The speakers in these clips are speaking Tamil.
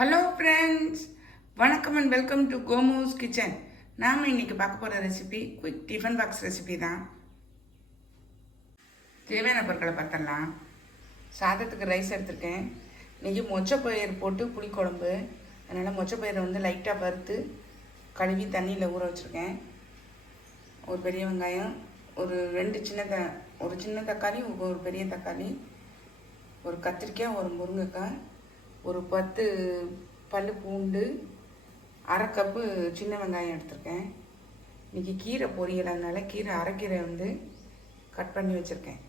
ஹலோ ஃப்ரெண்ட்ஸ், வணக்கம் அண்ட் வெல்கம் டு கோமூஸ் கிச்சன். நாம் இன்றைக்கி பார்க்க போகிற recipe quick tiffin box recipe தான். தேவையான பொருட்களை பார்த்துடலாம். சாதத்துக்கு ரைஸ் எடுத்திருக்கேன். இன்றைக்கி மொச்சப்பயிர் போட்டு புளிக்குழம்பு. அதனால் மொச்சப்பயிரை லைட்டாக வறுத்து கழுவி தண்ணியில் ஊற வச்சுருக்கேன். ஒரு பெரிய வெங்காயம், ஒரு சின்ன தக்காளி, ஒரு பெரிய தக்காளி, ஒரு கத்திரிக்காய், ஒரு முருங்கைக்காய், ஒரு 10 பல் பூண்டு, அரை கப்பு சின்ன வெங்காயம் எடுத்திருக்கேன். இன்றைக்கி கீரை பொரியல், அதனால அரைக்கீரை கட் பண்ணி வச்சுருக்கேன்.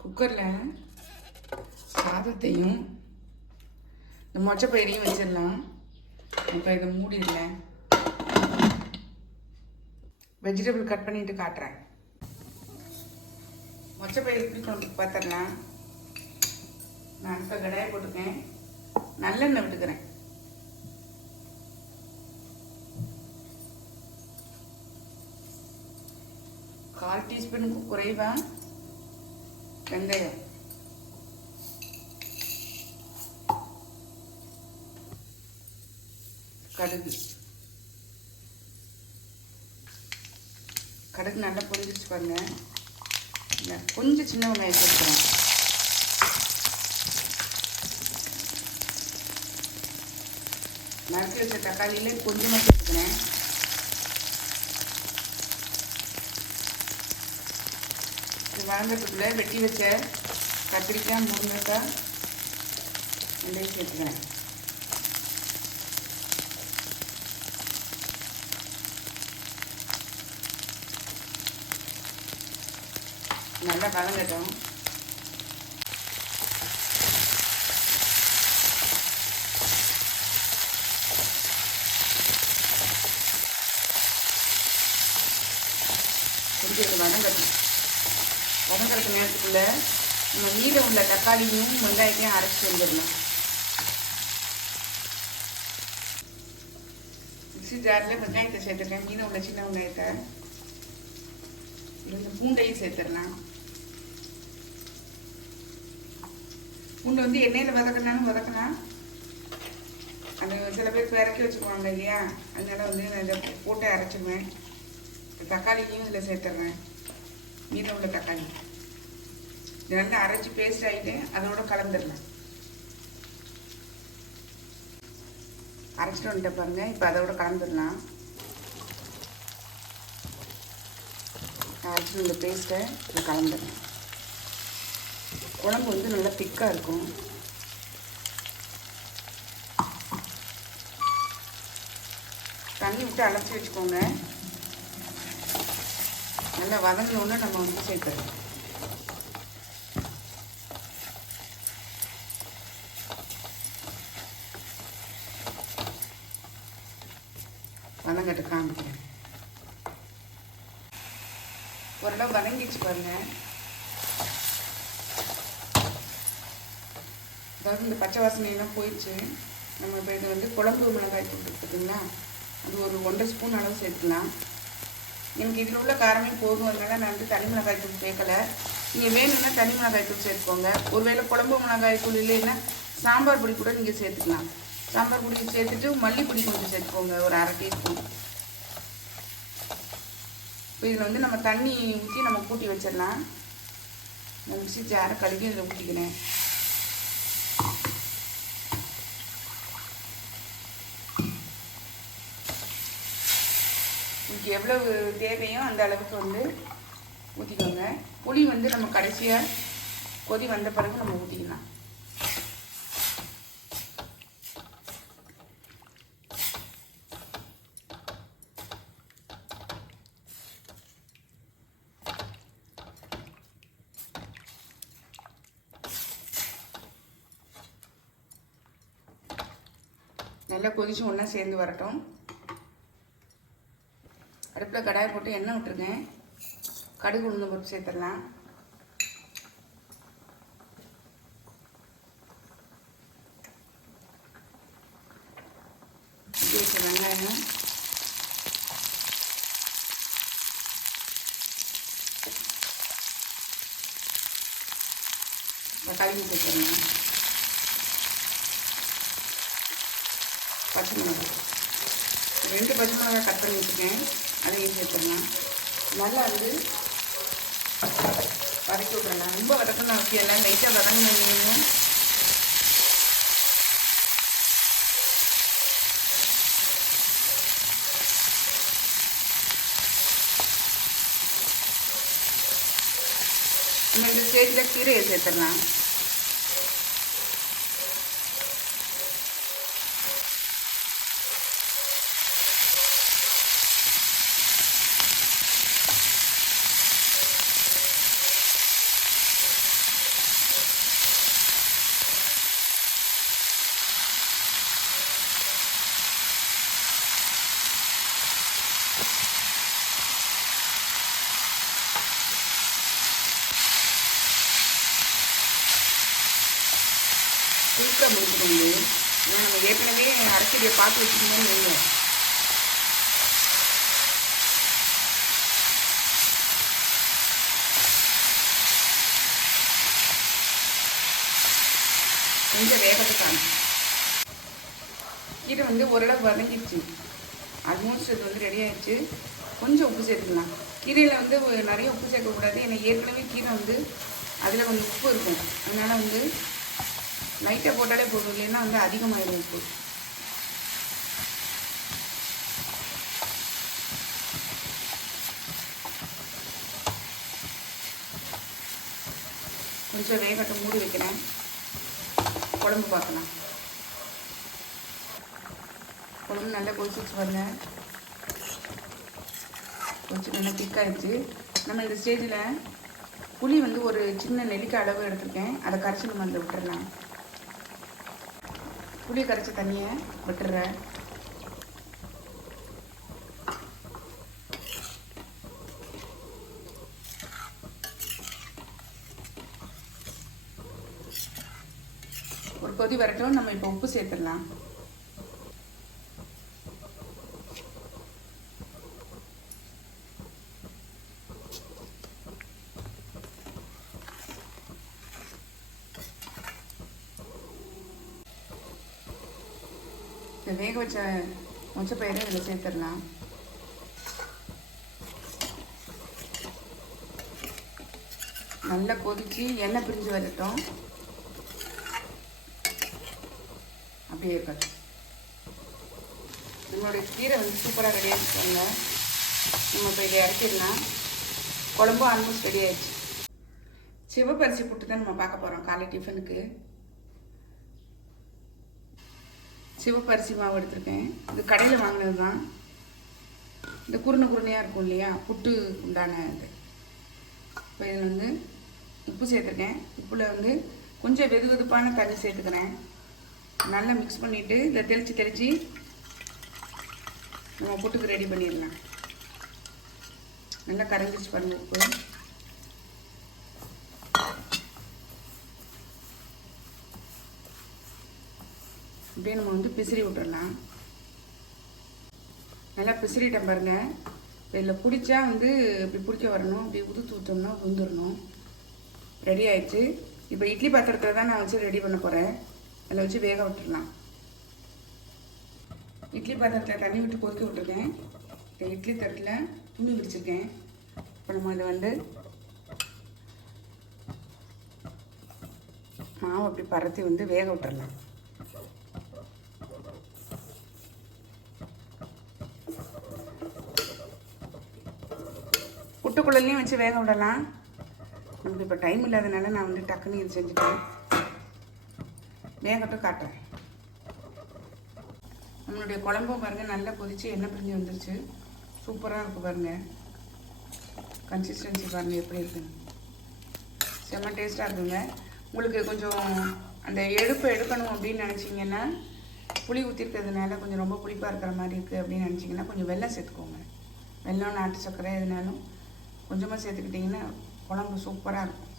குக்கரில் சாதத்தையும் இந்த மொச்சப்பயிரையும் வச்சிடலாம். இப்போ இதை மூடிடலாம். வெஜிடபிள் கட் பண்ணிட்டு காட்டுறேன். மொச்சப்பயிர் புளிக்குழம்புக்கு பார்த்துடலாம். நான் இப்போ கடாயை போட்டுருக்கேன். நல்லெண்ணெய் விட்டுக்கிறேன். கால் டீஸ்பூனுக்கு குறைவாக வெந்தயம், கடுகு நல்லா பொரிஞ்சிச்சு பாருங்க. கொஞ்சம் சின்ன வெங்காயம் சேர்த்துக்கிறேன். நறுக்கி வச்ச தக்காளியிலே கொஞ்சமாக சேர்த்துக்கிறேன். இது வதங்கிறதுக்குள்ளே வெட்டி வச்ச கத்திரிக்காய், முருங்கைக்காய் ரெண்டையும் சேர்த்துக்கிறேன். நல்லா வதங்கட்டும். கொஞ்சம் வதங்கிறதுக்கு நேரத்துக்குள்ளே நம்ம மீதம் உள்ள தக்காளியும் வெங்காயத்தையும் அரைச்சி வந்துடலாம். மிக்ஸி ஜாரில் வெங்காயத்தை சேர்த்துருக்கேன். மீதம் உள்ள சின்ன வெங்காயத்தை, இந்த பூண்டையும் சேர்த்துடலாம். பூண்டு எண்ணெயில் வதக்கலாம். அந்த சில பேர் இறக்கி வச்சுக்குவாங்க இல்லையா, அதனால நான் இதை போட்டு அரைச்சிடுவேன். தக்காளியும் இதில் சேர்த்துட்றேன். மீதம் உள்ள தக்காளி இது நல்லா அரைச்சி பேஸ்ட் ஆகிட்டு அதோட கலந்துடலாம். அரைச்சிட்டு வந்துட்டு பாருங்க. இப்போ அதோட கலந்துடலாம். அரைச்சிட்டு இந்த பேஸ்ட்டை இது கலந்துடலாம். குழம்பு நல்லா திக்காக இருக்கும். தண்ணி விட்டு அலசி வச்சுக்கோங்க. நல்லா வதங்கணுன்னு நம்ம சேர்த்துறோம். வதங்கட்டு காமிக்கிறேன். ஓரளவு வதங்கிச்சு பாருங்க. அதாவது இந்த பச்சை வாசனையெல்லாம் போயிடுச்சு. நம்ம இப்போ இது குழம்பு மிளகாய் தூள் இருக்குதுங்களா, அது ஒரு 1.5 ஸ்பூன் அளவு சேர்த்துக்கலாம். எனக்கு இதில் உள்ள காரமே போதும், அதனால நான் தனி மிளகாய் தூள் சேர்க்கலை. நீங்கள் வேணும்னா தனி மிளகாய் தூள் சேர்த்துக்கோங்க. ஒருவேளை குழம்பு மிளகாய் தூள் இல்லைன்னா சாம்பார் பொடி கூட நீங்கள் சேர்த்துக்கலாம். சாம்பார் பொடி சேர்த்துட்டு மல்லிப்பொடி கொஞ்சம் சேர்த்துக்கோங்க, ஒரு 1/2 டீஸ்பூன். இப்போ இதில் நம்ம தண்ணி ஊற்றி நம்ம கூட்டி வச்சிடலாம். நான் மிக்ஸி ஜாரை கழுவி இதில் ஊற்றிக்கிறேன். உங்களுக்கு எவ்வளவு தேவையோ அந்த அளவுக்கு ஊற்றிக்கோங்க. புளி நம்ம கடைசியாக கொதி வந்த பிறகு நம்ம ஊற்றிக்கலாம். நல்லா கொதிச்சு ஒன்றா சேர்ந்து வரட்டும். அடுப்பில் கடாயை போட்டு எண்ணெய் விட்டுருக்கேன். கடுகு, உளுந்து பருப்பு சேர்த்துடலாம். வெங்காயம், தக்காளியும் சேர்த்துடலாம். பச்சை மிளகாய், 2 பச்சை மிளகாய் கட் பண்ணி வச்சுருக்கேன், அதையும் சேர்த்துடலாம். நல்லா வந்து வதக்கி விட்றலாம். ரொம்ப வதக்கணும்னு அவசியம் இல்லை, லைட்டாக வதங்கணும். நம்ம இந்த ஸ்டேஜில் கீரையை சேர்த்துடலாம். குயிக்காக முடிச்சுக்கோங்க. ஏன்னா நம்ம ஏற்கனவே அரைச்சடியை பார்த்து வச்சுக்கணும்னு வைங்க. கொஞ்சம் வேகத்துக்கான கீரை வந்து ஓரளவு வதங்கிடுச்சு, ஆல்மோஸ்ட் இது வந்து ரெடி ஆகிடுச்சு. கொஞ்சம் உப்பு சேர்த்துக்கலாம். கீரையில் வந்து நிறைய உப்பு சேர்க்கக்கூடாது, ஏன்னா ஏற்கனவே கீரை வந்து அதில் கொஞ்சம் உப்பு இருக்கும். அதனால் வந்து லைட்டாக போட்டாலே போதும், இல்லைன்னா வந்து அதிகமாகிடும் உப்பு. கொஞ்சம் வேகட்டும், மூடி வைக்கிறேன். குழம்பு பார்க்கலாம். குழம்பு நல்லா கொதிச்சு பாருங்க, கொஞ்சம் நல்லா திக்காயிடுச்சு. நம்ம இந்த ஸ்டேஜில் புளி வந்து ஒரு சின்ன நெல்லிக்காய் அளவு எடுத்துருக்கேன், அதை கரைச்சி நம்ம அதில் விட்டுறலாம். புளி கரைச்ச தண்ணியை விட்டுறேன். ஒரு கொதி வரட்டும். நம்ம இப்போ உப்பு சேர்த்துடலாம். இந்த வேக வச்ச மொச்சப்பயிரை இதில் சேர்த்துடலாம். நல்லா கொதிச்சு எண்ணெய் பிரிஞ்சு வரட்டும். அப்படியே இருக்கட்டும். நம்மளுடைய கீரை வந்து சூப்பராக ரெடி ஆகிடுச்சுங்க. நம்ம இப்போ இதை இறக்கிடலாம். குழம்பும் ஆல்மோஸ்ட் ரெடி ஆகிடுச்சு. சிவப்பரிசி புட்டு தான் நம்ம பார்க்க போகிறோம் காலை டிஃபனுக்கு. சிவப்பரிசி மாவு எடுத்திருக்கேன். இது கடையில் வாங்கினது தான். இந்த குருணையாக இருக்கும் இல்லையா, புட்டு உண்டான இது. இப்போ இதில் வந்து உப்பு சேர்த்துருக்கேன். உப்பில் வந்து கொஞ்சம் வெது வெதுப்பான தண்ணி சேர்த்துக்கிறேன். நல்லா மிக்ஸ் பண்ணிவிட்டு இதை தெளித்து நம்ம புட்டுக்கு ரெடி பண்ணிடலாம். நல்லா கரைஞ்சிச்சு பாருங்கள் உப்பு. அப்படியே நம்ம வந்து பிசிறி விட்டுடலாம். நல்லா பிசிறிட்டேன் பாருங்கள். இதில் பிடிச்சா வந்து இப்படி பிடிக்க வரணும், இப்படி உதுத்து ஊற்றோம்னா உந்துடணும். ரெடி ஆயிடுச்சு. இப்போ இட்லி பாத்திரத்தில் தான் நான் வச்சு ரெடி பண்ண போகிறேன். அதில் வச்சு வேக விட்டுடலாம். இட்லி பாத்திரத்தில் தண்ணி விட்டு கொதிக்க விட்டுருக்கேன். இந்த இட்லி தட்டில் துணி விரிச்சிருக்கேன். இப்போ நம்ம இதை வந்து மாவு அப்படி பரத்தி வந்து வேக விட்டுடலாம். புட்டுக்குள்ளேயும் வச்சு வேக விடலாம். நமக்கு இப்போ டைம் இல்லாதனால நான் வந்து டக்குன்னு இது செஞ்சுட்டேன். வேகட்டும், காட்டுறேன். நம்மளுடைய குழம்பும் பாருங்கள் நல்லா கொதித்து எண்ணெய் பிரிஞ்சு வந்துருச்சு. சூப்பராக இருக்குது பாருங்கள். கன்சிஸ்டன்சி பாருங்கள் எப்படி இருக்குன்னு. செம்ம டேஸ்ட்டாக இருக்குங்க. உங்களுக்கு கொஞ்சம் அந்த எடுக்கணும் அப்படின்னு நினச்சிங்கன்னா, புளி ஊற்றிருக்கிறதுனால கொஞ்சம் ரொம்ப புளிப்பாக இருக்கிற மாதிரி இருக்குது அப்படின்னு நினச்சிங்கன்னா கொஞ்சம் வெல்லம் சேர்த்துக்கோங்க. வெல்லம், நாட்டு சர்க்கரை எதுனாலும் கொஞ்சமாக சேர்த்துக்கிட்டிங்கன்னா குழம்பு சூப்பராக இருக்கும்.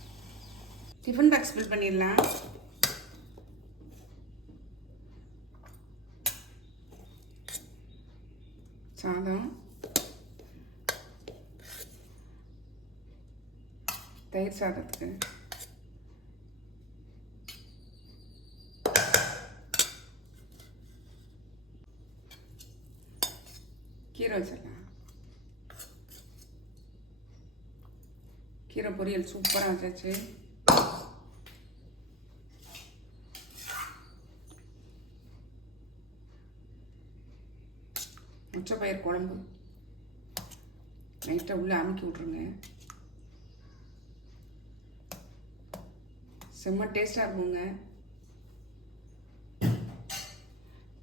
டிஃபன் பாக்ஸ் ஃபில் பண்ணிடலாம். சாதம், தயிர் சாதத்துக்கு கீரை வச்சிடலாம். கீரை பொரியல் சூப்பராக வச்சாச்சு. மொச்சப்பயிர் குழம்பு லைட்டாக உள்ளே அமுக்கி விட்ருங்க. செம்ம டேஸ்ட்டாக இருக்குங்க.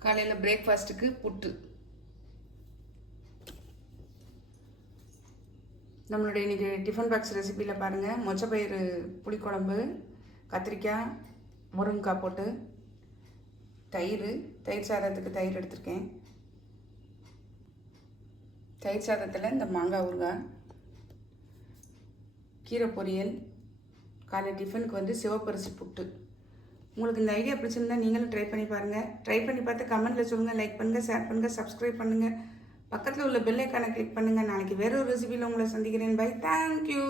காலையில் பிரேக்ஃபாஸ்ட்டுக்கு புட்டு. நம்மளுடைய இன்றைக்கி டிஃபன் பாக்ஸ் ரெசிப்பியில் பாருங்கள், மொச்சப்பயிறு புளிக்குழம்பு, கத்திரிக்காய், முருங்கைக்காய் போட்டு, தயிர் சாதத்துக்கு தயிர் எடுத்திருக்கேன். தயிர் சாதத்தில் இந்த மாங்காய் ஊறுகாய், கீரை பொரியல், காலை டிஃபனுக்கு வந்து சிவப்பரிசி புட்டு. உங்களுக்கு இந்த ஐடியா பிடிச்சிருந்தா நீங்களும் ட்ரை பண்ணி பாருங்கள். ட்ரை பண்ணி பார்த்து கமெண்ட்டில் சொல்லுங்கள். லைக் பண்ணுங்கள், ஷேர் பண்ணுங்கள், சப்ஸ்கிரைப் பண்ணுங்கள். பக்கத்தில் உள்ள பெல் ஐக்கானை கிளிக் பண்ணுங்கள். நாளைக்கு வேற ஒரு ரெசிபியில் உங்களை சந்திக்கிறேன். பை. தேங்க்யூ.